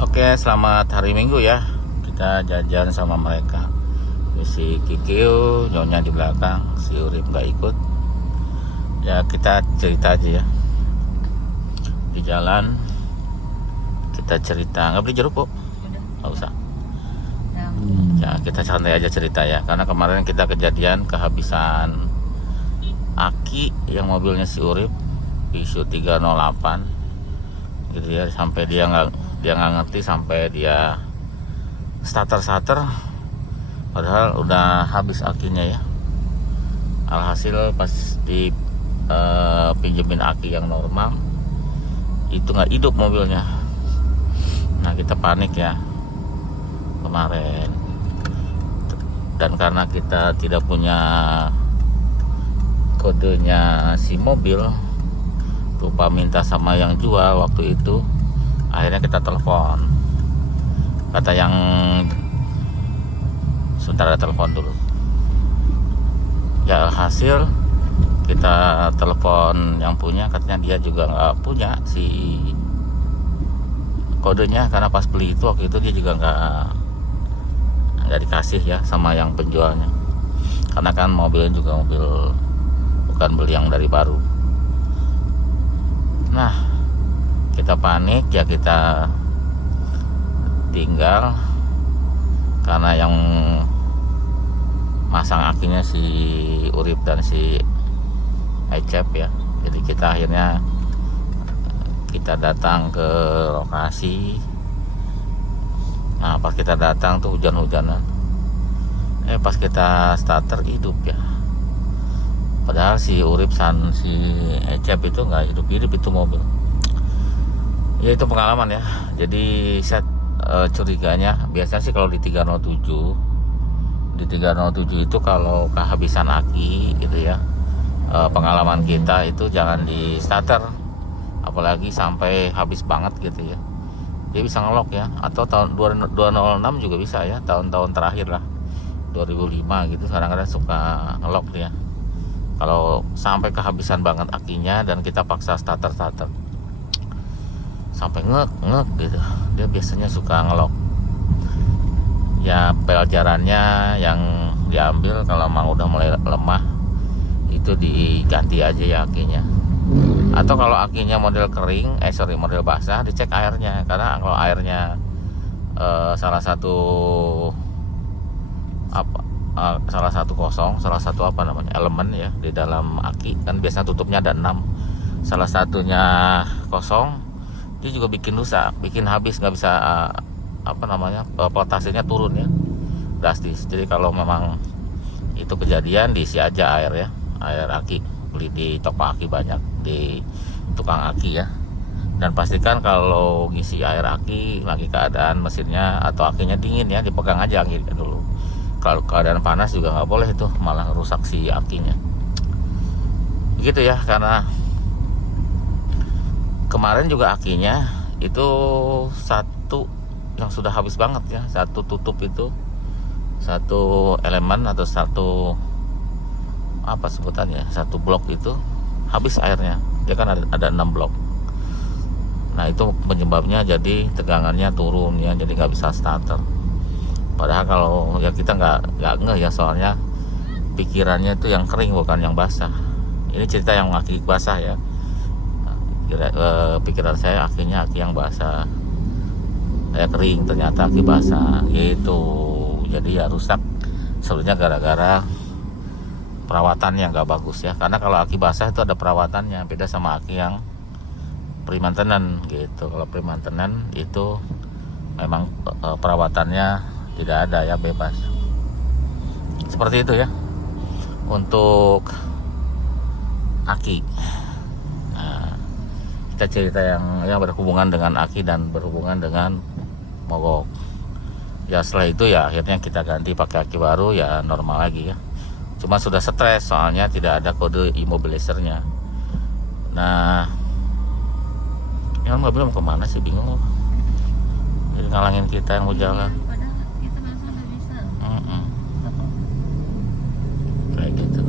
Oke, selamat hari Minggu ya. Kita jajan sama mereka. Si Kikiu, Nyonya di belakang, si Urip nggak ikut. Ya kita cerita aja ya. Di jalan kita cerita. Nggak beli jeruk kok? Nggak usah. Ya kita santai aja cerita ya. Karena kemarin kita kejadian kehabisan aki yang mobilnya si Urip, isu 308. Gitu ya, sampai dia nggak ngerti sampai dia starter padahal udah habis akinya ya. Alhasil pas di pinjemin aki yang normal itu nggak hidup mobilnya. Nah kita panik ya kemarin, dan karena kita tidak punya kodenya si mobil, lupa minta sama yang jual waktu itu. Akhirnya kita telepon, kata yang sebentar, ada telepon dulu ya. Hasil kita telepon yang punya, katanya dia juga nggak punya si kodenya, karena pas beli itu waktu itu dia juga nggak dikasih ya sama yang penjualnya, karena kan mobilnya juga mobil bukan beli yang dari baru. Nah kita panik ya, kita tinggal karena yang masang akinya si Urip dan si Ecep ya. Jadi kita akhirnya kita datang ke lokasi. Nah pas kita datang tuh hujan-hujanan, pas kita starter hidup ya. Padahal si Urip dan si Ecep itu nggak hidup-hidup itu mobil. Ya itu pengalaman ya. Jadi saya curiganya biasanya sih kalau di 307 itu kalau kehabisan aki gitu ya, pengalaman kita itu jangan di starter, apalagi sampai habis banget gitu ya. Dia bisa ngelok ya, atau tahun 206 juga bisa ya, tahun-tahun terakhir lah 2005 gitu kadang-kadang suka ngelok dia. Kalau sampai kehabisan banget akinya dan kita paksa starter sampai ngek gitu, dia biasanya suka ngelok. Ya pelajarannya yang diambil kalau emang udah mulai lemah itu diganti aja ya akinya. Atau kalau akinya model kering, model basah, dicek airnya. Karena kalau airnya salah satu elemen ya di dalam aki, kan biasanya tutupnya ada 6, salah satunya kosong, dia juga bikin rusak, bikin habis, nggak bisa potasinya turun ya drastis. Jadi kalau memang itu kejadian, diisi aja air ya, air aki, beli di toko aki banyak, di tukang aki ya. Dan pastikan kalau ngisi air aki lagi keadaan mesinnya atau akinya dingin ya, dipegang aja akinya dulu. Kalau keadaan panas juga nggak boleh, itu malah rusak si akinya gitu ya. Karena kemarin juga akinya itu satu yang sudah habis banget ya, satu tutup itu, satu elemen atau satu apa sebutannya, satu blok itu habis airnya. Dia kan ada 6 blok. Nah itu penyebabnya, jadi tegangannya turun ya, jadi nggak bisa starter. Padahal kalau ya kita nggak ngeh ya, soalnya pikirannya itu yang kering bukan yang basah. Ini cerita yang aki basah ya. Pikiran saya akinya aki yang basah, saya kering, ternyata aki basah gitu. Jadi ya rusak sebenarnya gara-gara perawatan yang nggak bagus ya. Karena kalau aki basah itu ada perawatannya, beda sama aki yang pre-maintenance gitu. Kalau pre-maintenance itu memang perawatannya tidak ada ya, bebas. Seperti itu ya untuk aki. Nah, kita cerita yang berhubungan dengan aki dan berhubungan dengan mogok. Ya setelah itu ya akhirnya kita ganti pakai aki baru ya, normal lagi ya. Cuma sudah stres soalnya tidak ada kode immobilisernya. Nah yang mobil mau kemana sih, bingung. Jadi ngalangin kita yang mau jalan. Kayak gitu,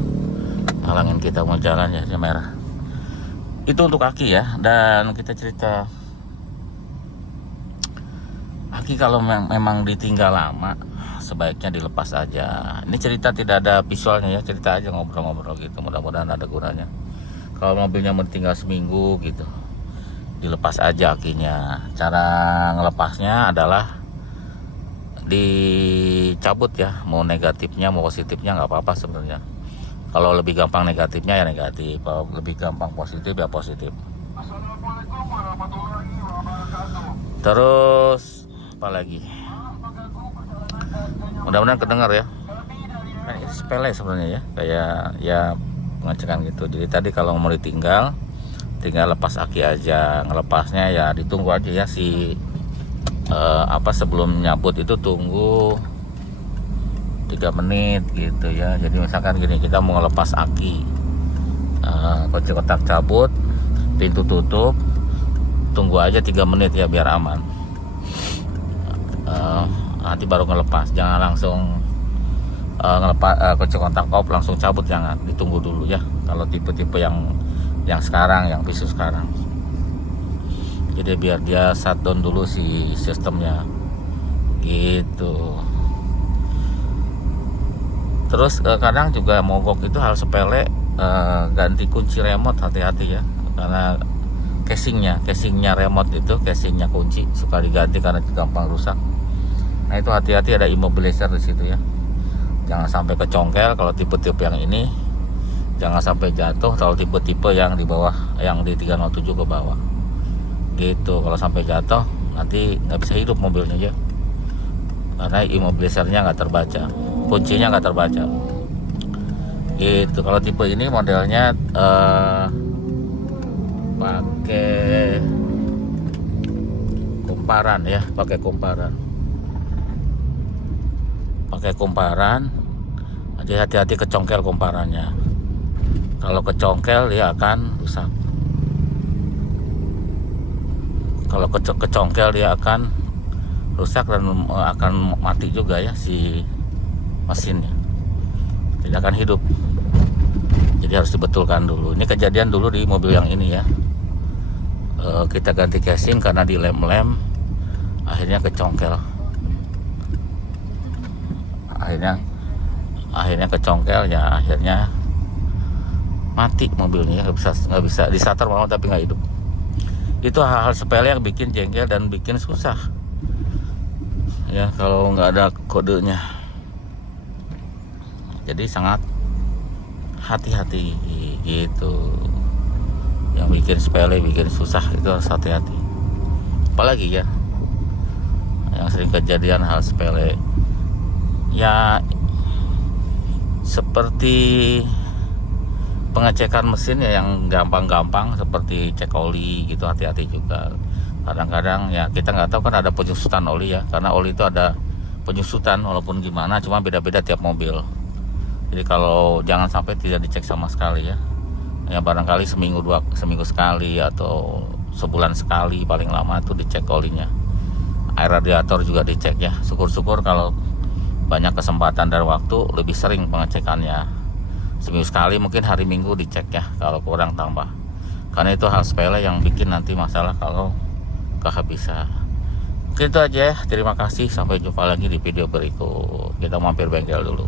ngalangin kita mau jalan ya, dia merah. Itu untuk aki ya. Dan kita cerita Aki kalau memang ditinggal lama sebaiknya dilepas aja. Ini cerita tidak ada visualnya ya, cerita aja ngobrol-ngobrol gitu, mudah-mudahan ada gunanya. Kalau mobilnya mau tinggal seminggu gitu, dilepas aja akinya. Cara ngelepasnya adalah dicabut ya, mau negatifnya mau positifnya nggak apa-apa sebenarnya. Kalau lebih gampang negatifnya ya negatif, kalau lebih gampang positif ya positif. Terus apa lagi, mudah-mudahan kedengar ya. Kan ini sepele sebenarnya ya, kayak ya pengecekan gitu. Jadi tadi kalau mau ditinggal, tinggal lepas aki aja. Ngelepasnya ya ditunggu aja ya si sebelum nyabut itu tunggu 3 menit gitu ya. Jadi misalkan gini, kita mau ngelepas aki, kunci kotak cabut, pintu tutup, tunggu aja 3 menit ya biar aman. Nanti baru ngelepas, jangan langsung ngelepas kunci kontak off langsung cabut, jangan, ditunggu dulu ya. Kalau tipe-tipe yang sekarang, yang Visu sekarang, jadi biar dia shutdown dulu si sistemnya gitu. Terus kadang juga mogok itu hal sepele, ganti kunci remote, hati-hati ya, karena casingnya remote itu, casingnya kunci suka diganti karena gampang rusak. Nah itu hati-hati, ada immobilizer di situ ya. Jangan sampai kecongkel kalau tipe-tipe yang ini. Jangan sampai jatuh kalau tipe-tipe yang di bawah, yang di 307 ke bawah. Gitu, kalau sampai jatuh nanti nggak bisa hidup mobilnya ya. Karena immobilizernya nggak terbaca, kuncinya nggak terbaca. Gitu. Kalau tipe ini modelnya pakai kumparan ya, pakai kumparan. Jadi hati-hati kecongkel kumparannya. Kalau kecongkel dia akan rusak. Kalau kecongkel dia akan rusak dan akan mati juga ya si mesinnya, tidak akan hidup. Jadi harus dibetulkan dulu. Ini kejadian dulu di mobil yang ini ya. Kita ganti casing karena dilem-lem, akhirnya kecongkel. Akhirnya kecongkel ya, akhirnya mati mobilnya, nggak bisa di starter malah tapi nggak hidup. Itu hal-hal sepele yang bikin jengkel dan bikin susah ya kalau nggak ada kodenya. Jadi sangat hati-hati gitu. Yang bikin sepele, bikin susah itu harus hati-hati. Apalagi ya yang sering kejadian hal sepele ya, seperti pengecekan mesin ya yang gampang-gampang seperti cek oli gitu, hati-hati juga. Kadang-kadang ya kita nggak tahu kan ada penyusutan oli ya, karena oli itu ada penyusutan walaupun gimana, cuma beda-beda tiap mobil. Jadi kalau jangan sampai tidak dicek sama sekali ya. Ya barangkali seminggu sekali atau sebulan sekali paling lama itu dicek olinya. Air radiator juga dicek ya. Syukur-syukur kalau banyak kesempatan dan waktu lebih sering pengecekannya. Seminggu sekali, mungkin hari Minggu dicek ya, kalau kurang tambah. Karena itu hal sepele yang bikin nanti masalah kalau kehabisan. Mungkin itu aja ya. Terima kasih, sampai jumpa lagi di video berikut. Kita mampir bengkel dulu.